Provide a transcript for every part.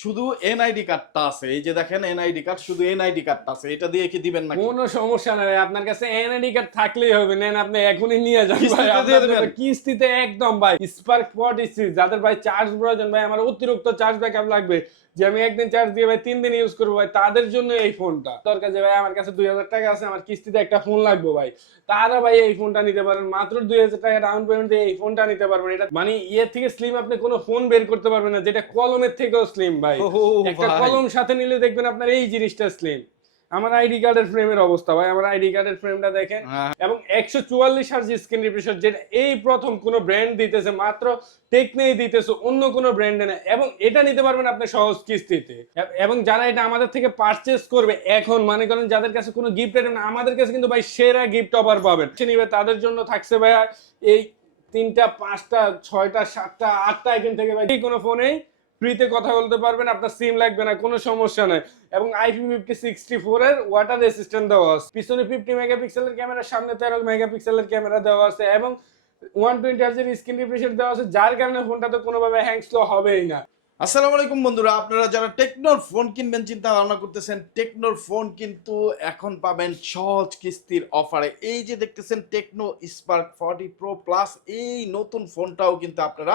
শুধু এনআইডি কার্ডটা আছে। এই যে দেখেন এনআইডি কার্ড শুধু এনআইডি কার্ডটা আছে। এটা দিয়ে কি দিবেন নাকি? কোনো সমস্যা নাই আপনার কাছে এনআইডি কার্ড থাকলেই হবে নেন আপনি এখনই নিয়ে যান ভাই। কিস্তিতে একদম ভাই স্পার্ক ফর্টি সিক্স যাদের ভাই চার্জ প্রয়োজন ভাই আমার অতিরিক্ত চার্জ ব্যাকআপ লাগবে। যে আমি একদিন চার্জ দিয়ে ভাই তিন দিন ইউজ করব ভাই তাদের জন্য এই ফোনটা দরকার যে ভাই আমার কাছে দুই হাজার টাকা আছে আমার কিস্তিতে একটা ফোন লাগবে ভাই। তারা ভাই এই ফোনটা নিতে পারেন। মাত্র দুই হাজার টাকা ডাউন পেমেন্ট দিয়ে এই ফোনটা নিতে পারবেন। এটা মানে ইয়ে থেকে স্লিম আপনি কোনো ফোন বের করতে পারবেন না যেটা কলমের থেকেও স্লিম ভাই। ও একটা কলম সাথে নিলে দেখবেন আপনার এই জিনিসটা স্লিম আমার আইডি কার্ডের ফ্রেমের অবস্থা ভাই। আমার আইডি কার্ডের ফ্রেমটা দেখেন। হ্যাঁ। এবং একশো চুয়াল্লিশ হার্জ স্ক্রিন রিফ্রেশার যেটা এই প্রথম কোন ব্র্যান্ড দিতেছে মাত্র টেকনেই দিতেছে অন্য কোনো ব্র্যান্ডে না। এবং এটা নিতে পারবেন আপনি সহজ কিস্তিতে। এবং যারা এটা আমাদের থেকে পারচেস করবে এখন মনে করেন যাদের কাছে কোনো গিফট আইটেম না আমাদের কাছে কিন্তু ভাই সেরা গিফট অফার পাবেন। নিবে তাদের জন্য থাকছে ভাইয়া এই তিনটা পাঁচটা ছয়টা সাতটা আটটা আইটেম থেকে ভাই কোনো ফোনেই ফ্রিতে কথা বলতে পারবেন, আপনার সিম লাগবে না, কোনো সমস্যা নাই। এবং আইপি ফিফটি সিক্সটি ফোর এর ওয়াটার রেসিস্ট্যান্ট দেওয়া আছে। পিছনে ফিফটি মেগাপিক্সেলের ক্যামেরা সামনে তেরো মেগাপিক্সেলের ক্যামেরা দেওয়া আছে এবং ওয়ান টোয়েন্টি হার্জের স্ক্রিন রিফ্রেশার দেওয়া আছে, যার কারণে ফোনটা তো কোনোভাবে হ্যাং স্লো হবেই না। আসসালামু আলাইকুম বন্ধুরা, আপনারা যারা টেকনোর ফোন কিনবেন চিন্তা ভাবনা করতেছেন, টেকনোর ফোন কিন্তু এখন পাবেন সহজ কিস্তির অফারে। এই যে দেখতেছেন Tecno spark forty pro plus, এই নতুন ফোনটাও কিন্তু আপনারা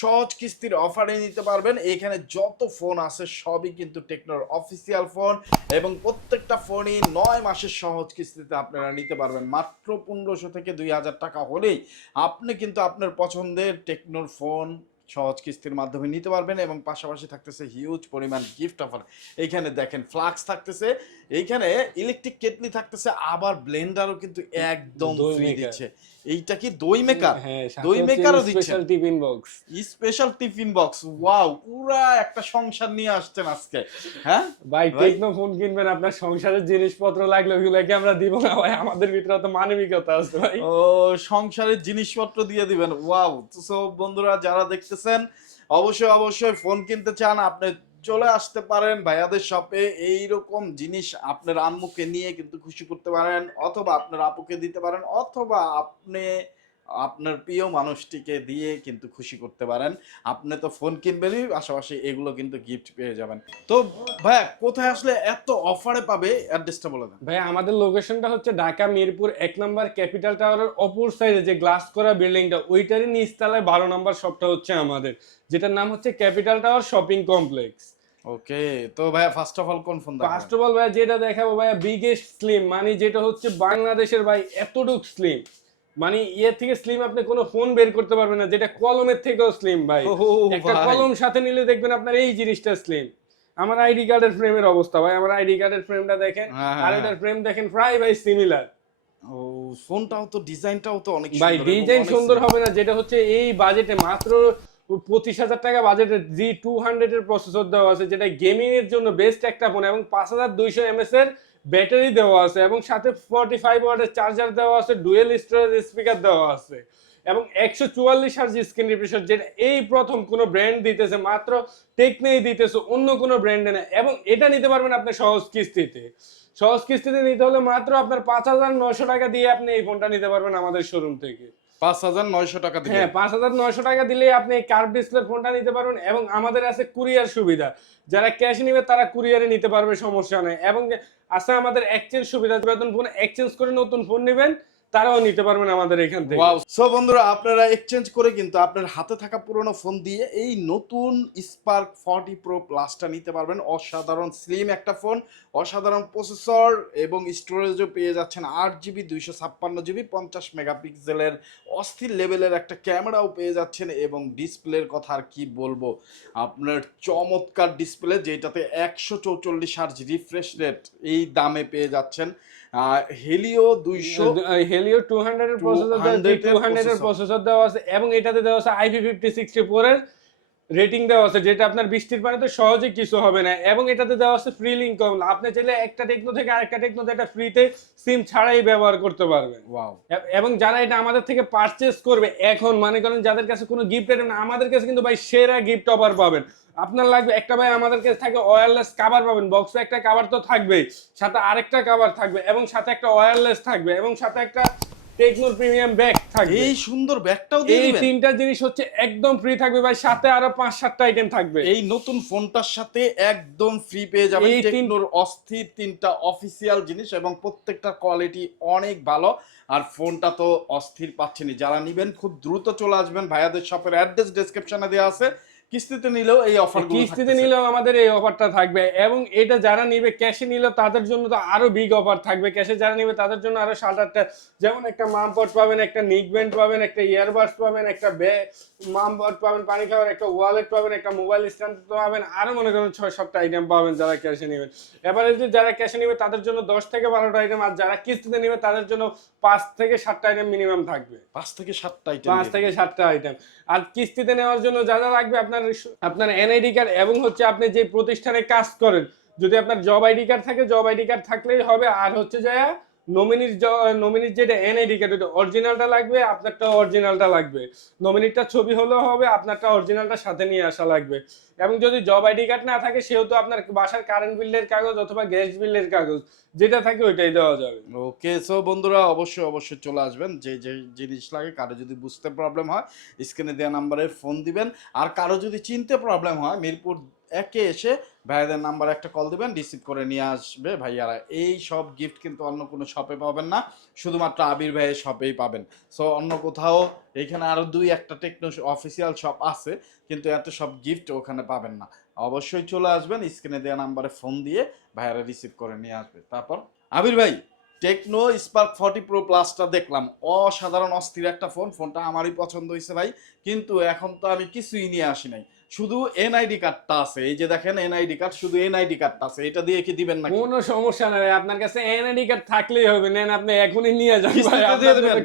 সহজ কিস্তির অফারে নিতে পারবেন। এখানে যত ফোন আছে, সবই কিন্তু টেকনোর অফিসিয়াল ফোন এবং প্রত্যেকটা ফোনই নয় মাসের সহজ কিস্তিতে আপনারা নিতে পারবেন। মাত্র পনেরোশো থেকে দুই হাজার টাকা হলেই আপনি কিন্তু আপনার পছন্দের টেকনোর ফোন সহজ কিস্তির মাধ্যমে নিতে পারবেন এবং পাশাপাশি থাকতেছে হিউজ পরিমাণ গিফট অফার এইখানে দেখেন ফ্লাক্স থাকতেছে এইখানে ইলেকট্রিক কেটলি থাকতেছে আবার ব্লেন্ডারও কিন্তু একদম ফ্রি দিচ্ছে। এইটা কি দই মেকার হ্যাঁ দই মেকারও দিচ্ছেন। Special tiffin box special tiffin box wow পুরা একটা সংসার নিয়ে আসছেন আজকে হ্যাঁ? ভাই। টেকনো ফোন কিনবেন আপনার সংসারের জিনিসপত্র লাগলে ওগুলোকে আমরা দিব না ভাই আমাদের ভিতরে তো মানবিকতা আছে ভাই। ও সংসারের জিনিসপত্র দিয়ে দিবেন ওয়াও সো বন্ধুরা যারা দেখতেছেন, অবশ্যই অবশ্যই ফোন কিনতে চান, আপনি চলে আসতে পারেন ভাইয়াদের শপে এই রকম জিনিস আপনার আম্মুকে নিয়ে কিন্তু খুশি করতে পারেন, অথবা আপনার আপুকে দিতে পারেন, অথবা আপনি আপনার প্রিয় মানুষটিকে দিয়ে কিন্তু খুশি করতে পারেন। আপনি তো ফোন কিনবেনই পাশাপাশি এগুলো কিন্তু গিফট পেয়ে যাবেন। তো ভাইয়া কোথায় আসলে এত অফারে পাবে অ্যাড্রেসটা বলে দেন। ভাই আমাদের লোকেশনটা হচ্ছে ঢাকা মিরপুর এক নম্বর ক্যাপিটাল টাওয়ারের অপর সাইডে যে গ্লাস করা বিল্ডিংটা ওইটারই নিচতলায় বারো নম্বর শপটা হচ্ছে আমাদের। যেটার নাম হচ্ছে capital tower shopping complex okay তো ভাইয়া ফার্স্ট অফ অল কোন ফোন ফার্স্ট অফ অল ভাই যেটা দেখাবো ভাই বিগেস্ট স্লিম মানে যেটা হচ্ছে বাংলাদেশের ভাই এতটুক স্লিম মানে ইয়ে থেকে স্লিম আপনি কোনো ফোন বের করতে পারবেন না যেটা কলমের থেকেও স্লিম ভাই। একটা কলম সাথে নিলে দেখবেন আপনার এই জিনিসটা স্লিম আমার আইডি কার্ডের ফ্রেমের অবস্থা ভাই আমার আইডি কার্ডের ফ্রেমটা দেখেন হ্যাঁ, আর হ্যাঁ, এটার ফ্রেম দেখেন প্রায় ভাই সিমিলার ও ফোনটাও তো ডিজাইনটাও তো অনেক ভাই ডিজাইন সুন্দর হবে না যেটা হচ্ছে এই বাজেটে মাত্র পঁচিশ হাজার টাকা বাজেটে জি টু হান্ড্রেড এর প্রসেসর দেওয়া আছে যেটা গেমিং এর জন্য বেস্ট একটা ফোন এবং পাঁচ হাজার দুইশো এমএস এর ব্যাটারি দেওয়া আছে এবং সাথে ফর্টি ফাইভ ওয়াটের চার্জার দেওয়া আছে ডুয়েল স্টোরেজ স্পিকার দেওয়া আছে এবং একশো চুয়াল্লিশ হার্জ স্ক্রিন রিফ্রেশার যেটা এই প্রথম কোনো ব্র্যান্ড দিতেছে, মাত্র টেকনেই দিতেছে, অন্য কোনো ব্র্যান্ডে না। এবং এটা নিতে পারবেন আপনি সহজ কিস্তিতে। সহজ কিস্তিতে নিতে হলে মাত্র আপনার পাঁচ হাজার নশো টাকা দিয়ে আপনি এই ফোনটা নিতে পারবেন আমাদের শোরুম থেকে। পাঁচ হাজার নয়শো টাকা হ্যাঁ পাঁচ হাজার নয়শো টাকা দিলে আপনি কার্ভ ডিসপ্লে ফোনটা নিতে পারবেন এবং আমাদের আছে কুরিয়ার সুবিধা। যারা ক্যাশ নিবে তারা কুরিয়ারে নিতে পারবে, সমস্যা নেই। এবং আছে আমাদের এক্সচেঞ্জ সুবিধা বেতন ফোন এক্সচেঞ্জ করে নতুন ফোন নেবেন। তারাও নিতে পারবেন আমাদের এখান থেকে। সো বন্ধুরা, আপনারা এক্সচেঞ্জ করে কিন্তু আপনার হাতে থাকা পুরনো ফোন দিয়ে এই নতুন স্পার্ক ফর্টি প্রো প্লাসটা নিতে পারবেন। অসাধারণ স্লিম একটা ফোন অসাধারণ প্রসেসর এবং স্টোরেজও পেয়ে যাচ্ছেন আট জিবি দুইশো ছাপ্পান্ন জিবি পঞ্চাশ মেগাপিক্সেলের অস্থির লেভেলের একটা ক্যামেরাও পেয়ে যাচ্ছেন এবং ডিসপ্লের কথা আর কি বলব? আপনার চমৎকার ডিসপ্লে যেটাতে একশো চৌচল্লিশ হার্জ রিফ্রেশ রেট এই দামে পেয়ে যাচ্ছেন। হেলিও দুইশো হেলিও টু হান্ড্রেড এর প্রসেসর 200 এর টু হান্ড্রেড এর প্রসেসর দেওয়া আছে এবং এটাতে দেওয়া আছে আইপি ফিফটি সিক্সটি ফোর এর রেটিং দেওয়া আছে যেটা আপনার বৃষ্টির পানিতে সহজে কিছু হবে না। এবং এটাতে দেওয়া আছে ফ্রি লিঙ্ক আপনি চাইলে একটা টেকনো থেকে আরেকটা টেকনোতে একটা ফ্রিতে সিম ছাড়াই ব্যবহার করতে পারবেন। ওয়াও এবং যারা এটা আমাদের থেকে পারচেস করবে এখন মনে করেন যাদের কাছে কোনো গিফট আইটেম না আমাদের কাছে কিন্তু ভাই সেরা গিফট অফার পাবেন। আপনার লাগবে একটা ভাই আমাদের কাছে থাকে ওয়্যারলেস কাভার পাবেন। বক্সে একটা কাভার তো থাকবেই সাথে আরেকটা কাভার থাকবে এবং সাথে একটা ওয়্যারলেস থাকবে এবং সাথে একটা টেকনোর প্রিমিয়াম ব্যাগ থাকবে। এই সুন্দর ব্যাগটাও দিয়ে এই তিনটা জিনিস হচ্ছে একদম ফ্রি থাকবে ভাই সাথে আরও পাঁচ সাতটা আইটেম থাকবে। এই নতুন ফোনটার সাথে একদম ফ্রি পেয়ে যাবেন টেকনোর অস্থির তিনটা অফিসিয়াল জিনিস এবং প্রত্যেকটা কোয়ালিটি অনেক ভালো। আর ফোনটা তো অস্থির পাচ্ছেনই। যারা নিবেন খুব দ্রুত চলে আসবেন। ভাইয়াদের শপের অ্যাড্রেস ডেসক্রিপশনে দেওয়া আছে। কিস্তিতে নিলেও এই অফার কিস্তিতে নিলেও আমাদের এই অফারটা থাকবে এবং এটা যারা নিবে ক্যাশে নিলেও তাদের জন্য তো আরও বিগ অফার থাকবে। ক্যাশে যারা নিবে তাদের জন্য আরও সাত আটটা যেমন একটা মামপট পাবেন একটা নিক ব্যান্ড পাবেন একটা ইয়ারবাডস পাবেন একটা বে মামপট পাবেন পানি খাওয়ার একটা ওয়ালেট পাবেন একটা মোবাইল স্ট্যান্ড পাবেন আরও মনে করেন ছয় সাতটা আইটেম পাবেন যারা ক্যাশে নেবেন এবারে যে যারা ক্যাশে নেবে তাদের জন্য দশ থেকে বারোটা আইটেম আর যারা কিস্তিতে নেবে তাদের জন্য পাঁচ থেকে সাতটা আইটেম মিনিমাম থাকবে। পাঁচ থেকে সাতটা আইটেম পাঁচ থেকে সাতটা আইটেম আর কিস্তিতে নেওয়ার জন্য যা যা লাগবে আপনার আপনার এনআইডি কার্ড এবং হচ্ছে আপনি যে প্রতিষ্ঠানে কাজ করেন, যদি আপনার জব আইডি কার্ড থাকে জব আইডি কার্ড থাকলেই হবে। আর হচ্ছে যে নমিনির নমিনির যেটা এনআইডি কার্ড ওটা অরিজিনালটা লাগবে, আপনারটা অরিজিনালটা লাগবে। নমিনিরটা ছবি হলেও হবে, আপনারটা অরিজিনালটা সাথে নিয়ে আসা লাগবে। এবং যদি জব আইডি কার্ড না থাকে, সেহেতু আপনার বাসার কারেন্ট বিলের কাগজ অথবা গ্যাস বিলের কাগজ, যেটা থাকে ওইটাই দেওয়া যাবে। ওকে সো বন্ধুরা, অবশ্যই অবশ্যই চলে আসবেন। যে যে জিনিস লাগে, কারও যদি বুঝতে প্রবলেম হয় স্ক্রিনে দেওয়া নাম্বারে ফোন দিবেন। আর কারও যদি চিনতে প্রবলেম হয়, মিরপুর একে এসে ভাইয়াদের নাম্বার একটা কল দিবেন রিসিভ করে নিয়ে আসবে ভাইয়ারা। এই সব গিফট কিন্তু অন্য কোনো শপে পাবেন না, শুধুমাত্র আবির ভাইয়ের শপেই পাবেন। সো অন্য কোথাও, এখানে আরও দুই একটা টেকনো অফিসিয়াল শপ আছে, কিন্তু এত সব গিফট ওখানে পাবেন না। অবশ্যই চলে আসবেন স্ক্রিনে দেওয়া নাম্বারে ফোন দিয়ে ভাইয়ারা রিসিভ করে নিয়ে আসবে। তারপর, আবির ভাই টেকনো স্পার্ক ফর্টি প্রো প্লাসটা দেখলাম। অসাধারণ অস্থির একটা ফোন ফোনটা আমারই পছন্দ হয়েছে ভাই, কিন্তু এখন তো আমি কিছুই নিয়ে আসি নাই। শুধু এনআইডি কার্ডটা আছে। এই যে দেখেন এনআইডি কার্ড শুধু এনআইডি কার্ডটা আছে। এটা দিয়ে কি দিবেন নাকি? কোনো সমস্যা নাই আপনার কাছে এনআইডি কার্ড থাকলেই হবে নেন আপনি এখনই নিয়ে যান ভাই।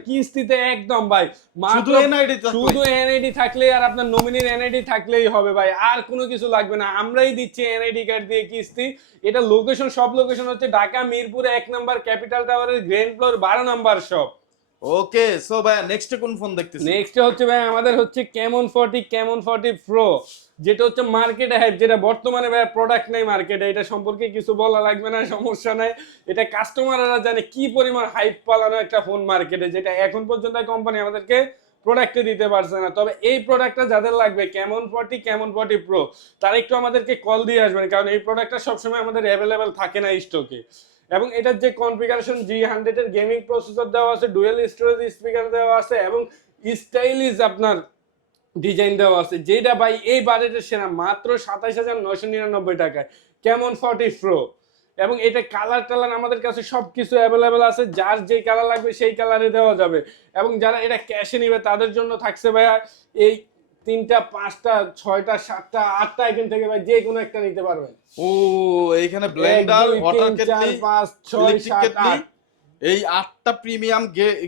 কিস্তিতে একদম ভাই শুধু এনআইডি শুধু এনআইডি থাকলে আর আপনার নমিনির এনআইডি থাকলেই হবে ভাই আর কোনো কিছু লাগবে না। আমরাই দিচ্ছি এনআইডি কার্ড দিয়ে কিস্তি। এটা লোকেশন সব লোকেশন হচ্ছে ঢাকা মিরপুর এক নাম্বার ক্যাপিটাল টাওয়ারের গ্রেন্ড ফ্লোর বারো নাম্বার শপ ওকে সো ভাই নেক্সট কোন ফোন দেখতেছি নেক্সট হচ্ছে ভাই, আমাদের হচ্ছে কেমন ফর্টি কেমন ফর্টি প্রো যেটা হচ্ছে মার্কেটে হাইপ যেটা বর্তমানে ভাই প্রোডাক্ট নেই মার্কেটে এটা সম্পর্কে কিছু বলা লাগবে না, সমস্যা নাই। এটা কাস্টমাররা জানে কি পরিমাণ হাইপ পালানো একটা ফোন মার্কেটে যেটা এখন পর্যন্ত কোম্পানি আমাদেরকে প্রোডাক্টে দিতে পারছে না। তবে এই প্রোডাক্টটা যাদের লাগবে কেমন ফর্টি কেমন ফর্টি প্রো তারা একটু আমাদেরকে কল দিয়ে আসবেন, কারণ এই প্রোডাক্টটা সবসময় আমাদের অ্যাভেলেবেল থাকে না স্টকে এবং এটার যে কনফিগারেশন জি হান্ড্রেডের গেমিং প্রসেসর দেওয়া আছে ডুয়েল স্টোরেজ স্পিকার দেওয়া আছে এবং স্টাইলিশ আপনার ডিজাইন দেওয়া আছে। যেটা ভাই এই বাজেটের সেরা, মাত্র সাতাইশ হাজার নয়শো নিরানব্বই টাকায়। কেমন ফর্টি প্রো এবং এটা কালার টালার আমাদের কাছে সব কিছু অ্যাভেলেবেল আছে, যার যে কালার লাগবে সেই কালারে দেওয়া যাবে। এবং যারা এটা ক্যাশে নেবে, তাদের জন্য থাকছে ভাইয়া এই তিনটা পাঁচটা ছয়টা সাতটা আটটা আইটেম থেকে ভাই যে কোনো একটা নিতে পারবেন। ও এখানে ব্লেন্ডার ওয়াটার কেটলি পাঁচ ছয় সাত আট। এই আটটা প্রিমিয়াম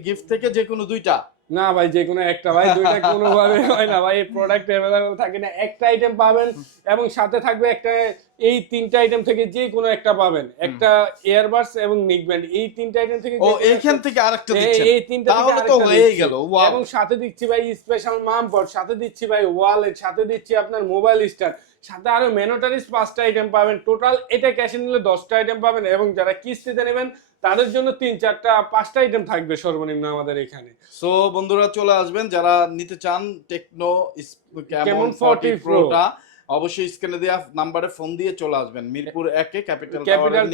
গিফট থেকে যে কোনো দুইটা। না ভাই যে কোনো একটা ভাই দুইটা কোনোভাবে হয় না ভাই এই প্রোডাক্ট অ্যাভেলেবল থাকে না একটা আইটেম পাবেন এবং সাথে থাকবে একটা এই তিনটা আইটেম থেকে যে কোনো একটা পাবেন। একটা এয়ারবাডস এবং নিকব্যান্ড এই তিনটা আইটেম থেকে ও এইখান থেকে আরেকটা এই- দিচ্ছেন? এই তিনটা তাহলে তো দিচ্ছি। গেল এবং সাথে দিচ্ছি ভাই স্পেশাল মামপট সাথে দিচ্ছি ভাই ওয়ালেট সাথে দিচ্ছি আপনার মোবাইল স্টার সাথে আরও মেনোটারিস পাঁচটা আইটেম পাবেন। টোটাল এটা ক্যাশে নিলে দশটা আইটেম পাবেন এবং যারা কিস্তিতে নেবেন তাদের জন্য তিন চারটা পাঁচটা আইটেম থাকবে সর্বনিম্ন আমাদের এখানে। সো বন্ধুরা চলে আসবেন যারা নিতে চান টেকনো কেমন কেমন 40 ফর্টি প্রোটা অবশ্যই স্ক্রিনে দেওয়া নাম্বারে ফোন দিয়ে চলে আসবেন। মিরপুর একে ক্যাপিটাল ক্যাপিটাল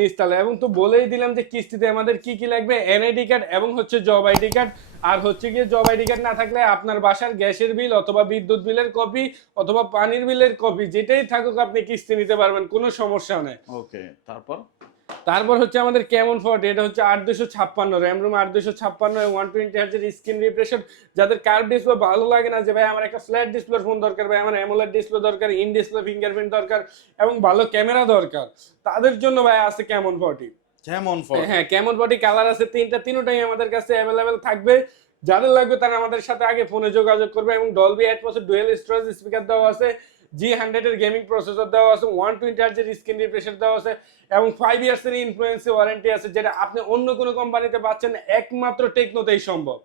নিস্তালা এবং তো বলেই দিলাম যে কিস্তিতে আমাদের কি কি লাগবে? এনআইডি কার্ড এবং হচ্ছে জব আইডি কার্ড আর হচ্ছে গিয়ে জব আইডি কার্ড না থাকলে আপনার বাসার গ্যাসের বিল অথবা বিদ্যুৎ বিলের কপি অথবা পানির বিলের কপি যেটাই থাকুক আপনি কিস্তি নিতে পারবেন কোনো সমস্যা নেই। ওকে তারপর? তারপর হচ্ছে আমাদের কেমন ফর্টি এটা হচ্ছে আট দুশো ছাপ্পান্ন র্যাম রুম আট দুশো ছাপ্পান্ন ওয়ান টোয়েন্টি হার্জের স্ক্রিন রিফ্রেশন যাদের কার্ভ ডিসপ্লে ভালো লাগে না যে ভাই আমার একটা ফ্ল্যাট ডিসপ্লে ফোন দরকার ভাই আমার অ্যামোলেড ডিসপ্লে দরকার ইন ডিসপ্লে ফিঙ্গারপ্রিন্ট দরকার এবং ভালো ক্যামেরা দরকার। তাদের জন্য ভাই আছে কেমন ফর্টি কেমন ফর্টি হ্যাঁ কেমন বডি কালার আছে তিনটা তিনটাই আমাদের কাছে অ্যাভেলেবেল থাকবে। যাদের লাগবে তারা আমাদের সাথে আগে ফোনে যোগাযোগ করবে এবং Dolby eight percent dual storage speaker দেওয়া আছে। জি হান্ড্রেডের গেমিং প্রসেসর দেওয়া আছে ওয়ান টোয়েন্টি হার্জের স্ক্রিন রিফ্রেশার দেওয়া আছে এবং ফাইভ ইয়ার্সের ইনফ্লুয়েন্সি ওয়ারেন্টি আছে, যেটা আপনি অন্য কোনো কোম্পানিতে পাচ্ছেন, একমাত্র টেকনোতেই সম্ভব।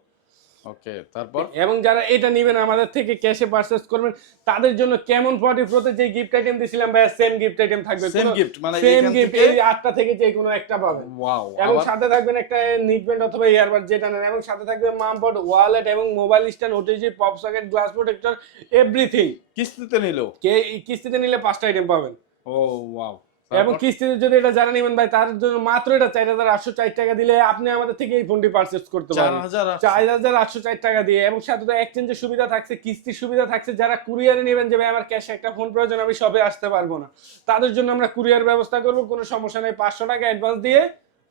ওকে তারপর? এবং যারা এটা নেবেন আমাদের থেকে ক্যাশে পারচেস করবেন তাদের জন্য কেমন ফর্টি প্রোতে যে গিফট আইটেম দিছিলাম ভাই সেম গিফট আইটেম থাকবে। Same gift, মানে সেম গিফট এই আটটা থেকে যে কোনো একটা পাবেন। ওয়াও এবং সাথে থাকবেন একটা নিকব্যান্ড অথবা ইয়ারবাড যেটা নেন এবং সাথে থাকবে মামপড ওয়ালেট এবং mobile stand OTG pop socket glass protector everything কিস্তিতে নিলো? কে কিস্তিতে নিলে পাঁচটা আইটেম পাবেন। ও ওয়াও এবং কিস্তিতে যদি এটা জানা নেবেন ভাই তার জন্য মাত্র এটা চার হাজার আটশো চার টাকা দিলে আপনি আমাদের থেকে এই ফোনটি পারচেস করতে পারেন চার হাজার আটশো চার টাকা দিয়ে এবং সাথে তো এক্সচেঞ্জের সুবিধা থাকছে কিস্তির সুবিধা থাকছে। যারা কুরিয়ারে নেবেন যে ভাই আমার ক্যাশে একটা ফোন প্রয়োজন আমি সবে আসতে পারব না। তাদের জন্য আমরা কুরিয়ার ব্যবস্থা করব কোনো সমস্যা নেই। পাঁচশো টাকা অ্যাডভান্স দিয়ে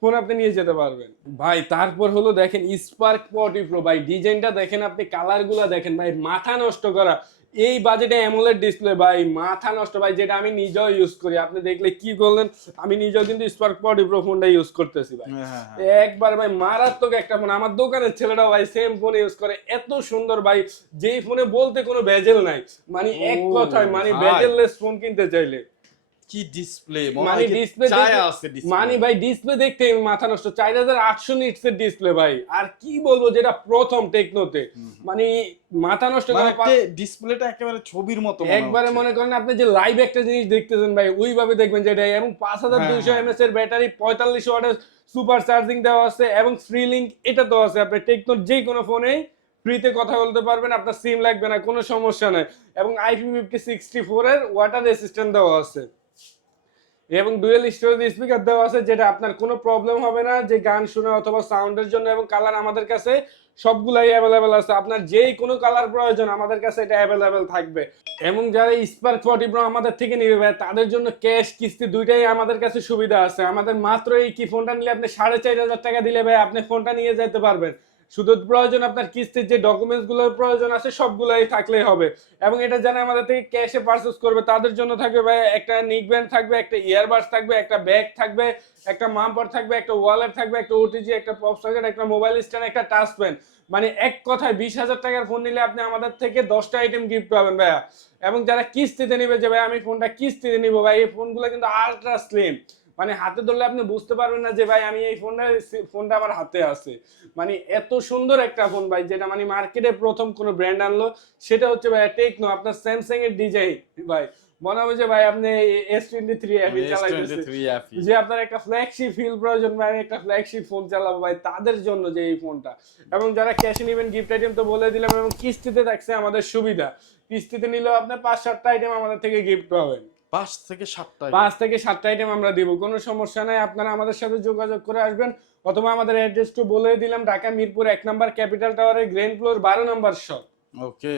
ফোন আপনি নিয়ে যেতে পারবেন। ভাই তারপর হলো দেখেন স্পার্ক পটি প্রো ভাই ডিজাইনটা দেখেন আপনি কালারগুলো দেখেন। ভাই মাথা নষ্ট করা। এই বাজেটে অ্যামোলেড ডিসপ্লে ভাই মাথা নষ্ট ভাই যেটা আমি নিজেও ইউজ করি। আপনি দেখলে কি করলেন? আমি নিজেও কিন্তু স্পার্ক পাওয়ার প্রো ফোনটা ইউজ করতেছি ভাই। হ্যাঁ হ্যাঁ একবার ভাই মারাত্মক একটা ফোন আমার দোকানের ছেলেটা ভাই সেম ফোন ইউজ করে। এত সুন্দর ভাই যেই ফোনে বলতে কোনো ভেজেল নাই। মানে এক কথায় মানে। ভেজেললেস ফোন কিনতে চাইলে। কি ডিসপ্লে মানে ডিসপ্লে আছে মানে ভাই ডিসপ্লে দেখতে মাথা নষ্ট। চার হাজার আটশো নিটসের ডিসপ্লে ভাই। আর কি বলব যেটা প্রথম টেকনোতে মানে মাথা নষ্ট করা পা- ডিসপ্লেটা একেবারে ছবির মতো মনে একবারে মনে করেন আপনি যে লাইভ একটা জিনিস দেখতেছেন ভাই ওইভাবে দেখবেন যেটা এবং পাঁচ হাজার হ্যাঁ, হ্যাঁ। এমএস এর ব্যাটারি পঁয়তাল্লিশ ওয়াটের সুপার চার্জিং দেওয়া আছে এবং ফ্রি লিঙ্ক এটা তো আছে। আপনি টেকনোর যে কোনো ফোনেই ফ্রিতে কথা বলতে পারবেন আপনার সিম লাগবে না কোনো সমস্যা নাই। এবং আইপি ফিফটি সিক্সটি ফোর এর ওয়াটার রেসিস্ট্যান্ট দেওয়া আছে। এবং ডুয়েল স্টোরেজ স্পিকার দেওয়া আছে যেটা আপনার কোনো প্রবলেম হবে না যে গান শোনা অথবা সাউন্ডের জন্য এবং কালার আমাদের কাছে সবগুলাই অ্যাভেলেবেল আছে। আপনার যেই কোনো কালার প্রয়োজন আমাদের কাছে এটা অ্যাভেলেবেল থাকবে। এবং যারা স্পার্ক ফর্টি প্রো আমাদের থেকে নিবে ভাই, তাদের জন্য ক্যাশ কিস্তি দুইটাই আমাদের কাছে সুবিধা আছে। আমাদের মাত্র এই কি ফোনটা নিলে আপনি সাড়ে চার হাজার টাকা দিলে ভাই আপনি ফোনটা নিয়ে যেতে পারবেন। শুধু প্রয়োজন, আপনার কিস্তির যে ডকুমেন্টসগুলোর প্রয়োজন আছে, সবগুলাই থাকলেই হবে। এবং এটা জানা আমাদের থেকে ক্যাশে পারচেস করবে, তাদের জন্য থাকবে ভাই, একটা নিক ব্যান্ড থাকবে, একটা ইয়ারবাডস থাকবে, একটা ব্যাগ থাকবে, একটা মাম্পার থাকবে, একটা ওয়ালেট থাকবে, একটা ওটিজি একটা পপ সকেট একটা মোবাইল স্ট্যান্ড একটা টাচ পেন মানে এক কথায় বিশ হাজার টাকার ফোন নিলে আপনি আমাদের থেকে দশটা আইটেম গিফট পাবেন ভাইয়া। এবং যারা কিস্তিতে নিবে যে, ভাই, আমি ফোনটা কিস্তিতে নিবো ভাই এই ফোনগুলো কিন্তু আলট্রা স্লিম মানে হাতে ধরলে আপনি বুঝতে পারবেন না যে ভাই আমি এই ফোনটা ফোনটা আমার হাতে আছে। মানে এত সুন্দর একটা ফোন ভাই যেটা মানে মার্কেটে প্রথম কোনো ব্র্যান্ড আনলো সেটা হচ্ছে ভাই টেকনো আপনার স্যামসাং এর ডিজাইন ভাই। মনে হবে যে ভাই আপনি এস টোয়েন্টি থ্রি S23 যে আপনার একটা ফ্ল্যাগশিপ ফিল প্রয়োজন ভাই একটা ফ্ল্যাগশিপ ফোন চালাবো ভাই তাদের জন্য যে এই ফোনটা। এবং যারা ক্যাশে নেবেন গিফট আইটেম তো বলে দিলাম এবং কিস্তিতে থাকছে আমাদের সুবিধা। কিস্তিতে নিলেও আপনার পাঁচ সাতটা আইটেম আমাদের থেকে গিফট পাবেন। পাঁচ থেকে সাতটা পাঁচ থেকে সাতটা আইটেম আমরা দিব। কোনো সমস্যা নাই আপনারা আমাদের সাথে যোগাযোগ করে আসবেন। অথবা আমাদের অ্যাড্রেসটা বলে দিলাম ঢাকা মিরপুর এক নাম্বার ক্যাপিটাল টাওয়ারের গ্রেন ফ্লোর বারো নাম্বার শপ ওকে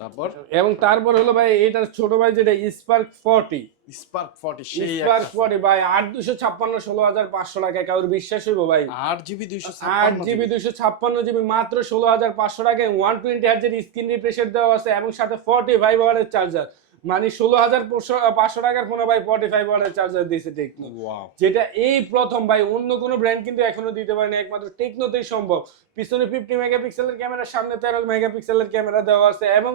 তারপর? এবং তারপর হলো ভাই এটার ছোট ভাই যেটা স্পার্ক ফর্টি স্পার্ক 40 সেই স্পার্ক ফর্টি ভাই আট দুশো ছাপ্পান্ন ষোলো হাজার পাঁচশো টাকা কারোর বিশ্বাস হইব ভাই? আট জিবি দুইশো আট জিবি দুশো ছাপ্পান্ন জিবি মাত্র ষোলো হাজার পাঁচশো টাকায় ওয়ান টোয়েন্টি হার্জের স্ক্রিন রিফ্রেশার দেওয়া আছে এবং সাথে ফর্টি ফাইভ ওয়ার্ডের চার্জার মানে ষোলো হাজার পাঁচশো টাকার ফোনে ভাই ফর্টি ফাইভ ওয়ার্ডের চার্জার দিয়েছে টেকনো যেটা এই প্রথম ভাই অন্য কোনো ব্র্যান্ড কিন্তু এখনও দিতে পারেনি। একমাত্র টেকনোতেই সম্ভব। পিছনে ফিফটি মেগাপিক্সেলের ক্যামেরা সামনে তেরো মেগাপিক্সেলের ক্যামেরা দেওয়া আছে এবং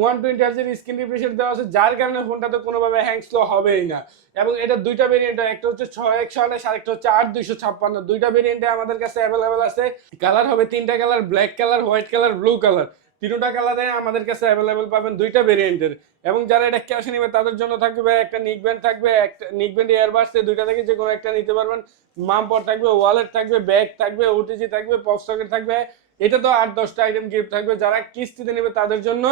ওয়ান টোয়েন্টি হার্জের স্ক্রিন রিফ্রেশার দেওয়া আছে। যার কারণে ফোনটাতে কোনোভাবে হ্যাং স্লো হবেই না। এবং এটা দুইটা ভেরিয়েন্ট একটা হচ্ছে ছয় একশো আঠাশ আর একটা হচ্ছে আট দুইশো ছাপ্পান্ন। দুইটা ভেরিয়েন্টে আমাদের কাছে অ্যাভেলেবেল আছে। কালার হবে তিনটা colour black colour white colour blue colour তিনটা কালারে আমাদের কাছে অ্যাভেলেবেল পাবেন দুইটা ভেরিয়েন্টের এবং যারা এটা ক্যাশে নেবে তাদের জন্য থাকবে একটা নিক ব্যান্ড থাকবে একটা নিক ব্যান্ড এয়ারবাস দুইটা থেকে যে কোনো একটা নিতে পারবেন। মামপর থাকবে ওয়ালেট থাকবে ব্যাগ থাকবে ওটিজি থাকবে পপ সকেট থাকবে। এটা তো আট দশটা আইটেম গিফট থাকবে। যারা কিস্তিতে নেবে তাদের জন্য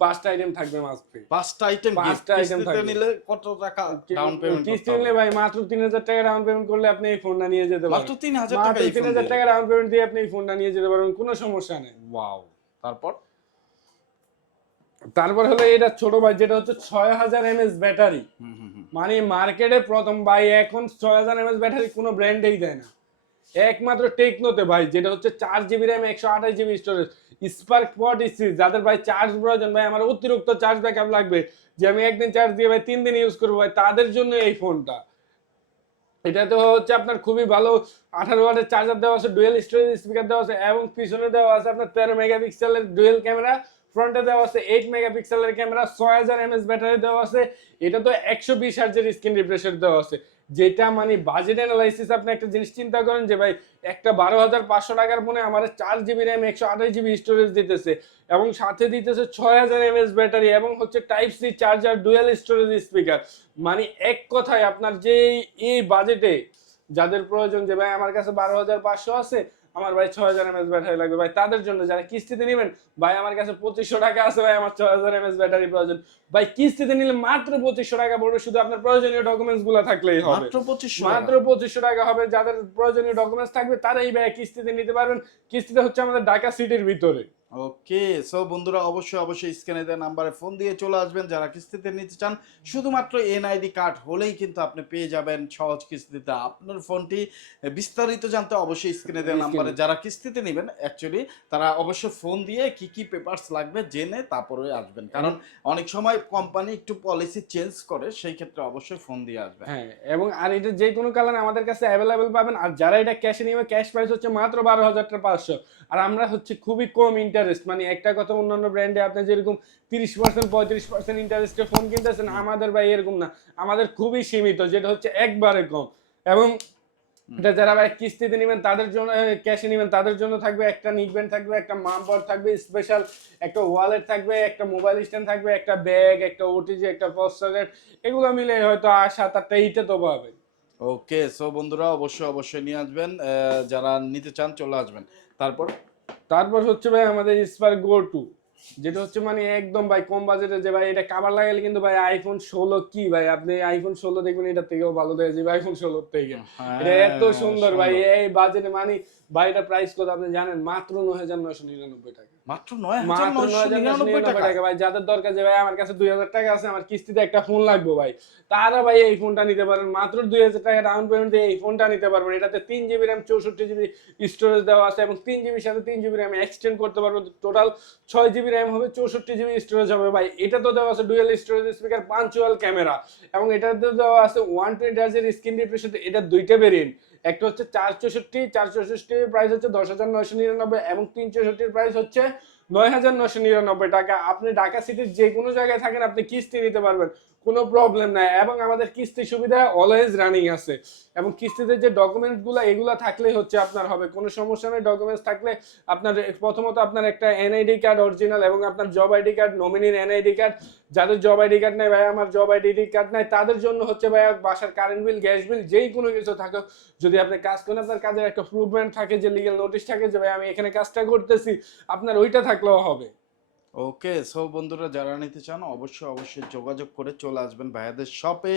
পাঁচটা আইটেম থাকবে ফ্রি পাঁচটা আইটেম পাঁচটা item থাকবে। নিলে কত টাকা ডাউন পেমেন্ট কিস্তি নিলে ভাই মাত্র তিন হাজার টাকা ডাউন পেমেন্ট করলে আপনি এই ফোনটা নিয়ে যেতে মাত্র পারবেন। তিন হাজার টাকা এই তিন ফোন হাজার টাকা ডাউন পেমেন্ট দিয়ে আপনি এই ফোনটা নিয়ে যেতে পারবেন কোনো সমস্যা নেই। ওয়াও তারপর? তারপর হলো এটা ছোট ভাই যেটা হচ্ছে ছয় হাজার এমএস ব্যাটারি মানে মার্কেটে প্রথম ভাই এখন ছয় হাজার এমএস ব্যাটারি কোনো ব্র্যান্ডেই দেয় না। একমাত্র টেকনোতে ভাই যেটা হচ্ছে চার জিবি র্যাম একশো আঠাশ GB storage spark forty six যাদের ভাই চার্জ প্রয়োজন ভাই আমার অতিরিক্ত চার্জ ব্যাকআপ লাগবে। যে আমি একদিন চার্জ দিয়ে ভাই তিন দিন ইউজ করব ভাই তাদের জন্য এই ফোনটা এটা তো হচ্ছে আপনার খুবই ভালো। আঠারো ওয়াটের চার্জার দেওয়া আছে ডুয়েল স্টোরেজ স্পিকার দেওয়া আছে এবং পিছনে দেওয়া আছে আপনার তেরো মেগাপিক্সেলের ডুয়েল ক্যামেরা ফ্রন্টে দেওয়া আছে এইট মেগাপিক্সেলের ক্যামেরা ছয় হাজার এমএস ব্যাটারি দেওয়া আছে। এটা তো একশো বিশ হার্জের স্ক্রিন রিফ্রেশার দেওয়া আছে। যেটা মানে বাজেট অ্যানালাইসিস আপনি একটা জিনিস চিন্তা করেন যে ভাই, একটা বারো হাজার পাঁচশো টাকার মনে আমার চার জিবি র্যাম একশো আঠাশ জিবি স্টোরেজ দিতেছে এবং সাথে দিতেছে ছয় হাজার এমএস ব্যাটারি এবং হচ্ছে type C charger dual storage speaker মানে এক কথায় আপনার যে এই বাজেটে যাদের প্রয়োজন যে ভাই আমার কাছে বারো হাজার পাঁচশো আছে আমার ভাই ছয় হাজার এমএস ব্যাটারি লাগবে। ভাই তাদের জন্য যারা কিস্তিতে নেবেন ভাই আমার কাছে পঁচিশশো টাকা আছে ভাই আমার ছয় হাজার এমএস ব্যাটারি প্রয়োজন। ভাই কিস্তিতে নিলে মাত্র পঁচিশশো টাকা পড়বে শুধু আপনার প্রয়োজনীয় ডকুমেন্টসগুলো থাকলেই হবে। মাত্র পঁচিশশো মাত্র পঁচিশশো টাকা হবে যাদের প্রয়োজনীয় ডকুমেন্টস থাকবে তারাই ভাই কিস্তিতে নিতে পারবেন। কিস্তিতে হচ্ছে আমাদের ঢাকা সিটির ভিতরে। ওকে সো বন্ধুরা অবশ্যই অবশ্যই স্ক্যানে দেওয়া নাম্বারে ফোন দিয়ে চলে আসবেন। যারা কিস্তিতে নিতে চান শুধুমাত্র এনআইডি কার্ড হলেই কিন্তু আপনি পেয়ে যাবেন সহজ কিস্তিতে। আপনার ফোনটি বিস্তারিত জানতে অবশ্যই স্ক্রিনে দেওয়া নাম্বারে যারা কিস্তিতে নেবেন অ্যাকচুয়ালি তারা অবশ্যই ফোন দিয়ে কি কি পেপারস লাগবে জেনে তারপরে আসবেন। কারণ অনেক সময় কোম্পানি একটু পলিসি চেঞ্জ করে সেই ক্ষেত্রে অবশ্যই ফোন দিয়ে আসবেন। হ্যাঁ এবং আর এটা যে কোনো কালার আমাদের কাছে অ্যাভেলেবেল পাবেন। আর যারা এটা ক্যাশে নেবে ক্যাশ প্রাইস হচ্ছে মাত্র বারো হাজার টাকা পাঁচশো। আর আমরা হচ্ছে খুবই কম ইন্টারেস্ট মানে একটা কথা অন্যান্য ব্র্যান্ডে আপনি যেরকম তিরিশ পার্সেন্ট পঁয়ত্রিশ পার্সেন্ট ইন্টারেস্টে ফোন কিনতেছেন আমাদের ভাই এরকম না। আমাদের খুবই সীমিত যেটা হচ্ছে একবারে কম। এবং এটা যারা ভাই কিস্তিতে নেবেন তাদের জন্য ক্যাশে নেবেন তাদের জন্য থাকবে একটা নিকবেন থাকবে একটা মামপর থাকবে স্পেশাল একটা ওয়ালেট থাকবে একটা মোবাইল স্ট্যান্ড থাকবে একটা ব্যাগ একটা ওটিজি একটা পস্টারেট এগুলো মিলে হয়তো আর সাত আটটা এইটা তো পাবে। ওকে সো বন্ধুরা অবশ্যই অবশ্যই নিয়ে আসবেন। যারা নিতে চান চলে আসবেন। তারপর? তারপর হচ্ছে ভাই আমাদের স্পার গো টু যেটা হচ্ছে মানে একদম ভাই কম বাজেটে যে ভাই এটা কাবার লাগালে কিন্তু ভাই আইফোন ষোলো কি ভাই? আপনি আইফোন ষোলো দেখবেন এটা থেকেও ভালো দেখা যাবে আইফোন ষোলোর থেকে। এটা এত হ্যাঁ, সুন্দর ভাই এই বাজেটে মানে ভাই এটা প্রাইস কত আপনি জানেন? মাত্র নয় হাজার নয়শো নিরানব্বই টাকা। মাত্র নয় টাকা। ভাই। যাদের দরকার যে ভাই আমার কাছে দুই হাজার টাকা আছে আমার কিস্তিতে একটা ফোন লাগবে ভাই। তারা ভাই এই ফোনটা নিতে পারেন মাত্র দুই হাজার টাকা ডাউন পেমেন্ট দিয়ে এই ফোনটা নিতে পারবেন। এটাতে তিন জিবি র্যাম চৌষট্টি জিবি স্টোরেজ দেওয়া আছে এবং তিন জিবির সাথে তিন জিবি র্যাম এক্সটেন্ড করতে পারবেন। টোটাল ছয় জিবি র্যাম হবে চৌষট্টি জিবি স্টোরেজ হবে ভাই। এটা তো দেওয়া আছে ডুয়েল স্টোরেজ স্পিকার পাঞ্চুয়াল ক্যামেরা এবং এটাতে দেওয়া আছে ওয়ান টোয়েন্টি হাজার স্ক্রিন রিফ্রেশ এটা দুইটা ভেরিয়েন্ট একটা হচ্ছে চার চৌষট্টি চার চৌষট্টির প্রাইস হচ্ছে দশ হাজার নয়শো নিরানব্বই এবং তিন চৌষট্টির প্রাইস হচ্ছে নয় হাজার নয়শো নিরানব্বই টাকা। আপনি ঢাকা সিটির যে কোনো জায়গায় থাকেন, আপনি কিস্তি নিতে পারবেন। কোনো প্রবলেম নাই। এবং আমাদের কিস্তি সুবিধা অলওয়েজ রানিং আছে। এবং কিস্তিতে যে ডকুমেন্টসগুলো, এগুলো থাকলেই হচ্ছে আপনার হবে। কোনো সমস্যা নেই ডকুমেন্টস থাকলে আপনার প্রথমত আপনার একটা এনআইডি কার্ড অরিজিনাল এবং আপনার জব আইডি কার্ড নমিনির এনআইডি কার্ড যাদের জব আইডি কার্ড নাই ভাই আমার জব আইডি কার্ড নাই, তাদের জন্য হচ্ছে ভাই বাসার কারেন্ট বিল গ্যাস বিল যেই কোনো কিছু থাকুক। যদি আপনি কাজ করেন, আপনার কাজের একটা প্রুভমেন্ট থাকে, যে লিগেল নোটিশ থাকে, যে ভাই আমি এখানে কাজটা করতেছি, আপনার ওইটা থাকলেও হবে। ওকে সো বন্ধুরা যারা নিতে চান অবশ্যই অবশ্যই যোগাযোগ করে চলে আসবেন ভাইয়াদের শপে।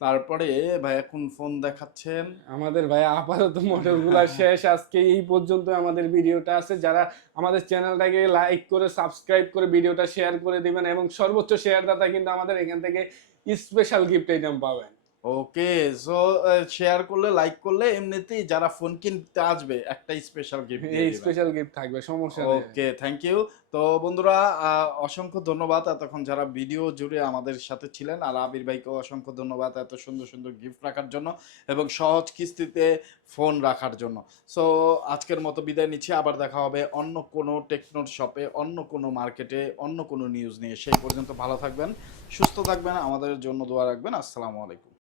তারপরে ভাইয়া কোন ফোন দেখাচ্ছেন? আমাদের ভাই আপাতত মডেলগুলো শেষ। আজকে এই পর্যন্ত আমাদের ভিডিওটা আছে। যারা আমাদের চ্যানেলটাকে লাইক করে সাবস্ক্রাইব করে ভিডিওটা শেয়ার করে দিবেন এবং সর্বোচ্চ শেয়ার দাতা কিন্তু আমাদের এখান থেকে স্পেশাল গিফট আইটেম পাবেন। ওকে সো শেয়ার করলে লাইক করলে এমনিতেই যারা ফোন কিনতে আসবে একটা স্পেশাল গিফট এই স্পেশাল গিফট থাকবে সমস্যা নেই। ওকে থ্যাংক ইউ তো বন্ধুরা অসংখ্য ধন্যবাদ এতক্ষণ যারা ভিডিও জুড়ে আমাদের সাথে ছিলেন আর আবির ভাইকেও অসংখ্য ধন্যবাদ এত সুন্দর সুন্দর গিফট রাখার জন্য এবং সহজ কিস্তিতে ফোন রাখার জন্য। সো আজকের মতো বিদায় নিচ্ছি আবার দেখা হবে অন্য কোনো টেকনোর শপে অন্য কোনো মার্কেটে অন্য কোনো নিউজ নিয়ে। সেই পর্যন্ত ভালো থাকবেন সুস্থ থাকবেন আমাদের জন্য দোয়া রাখবেন। আসসালামু আলাইকুম।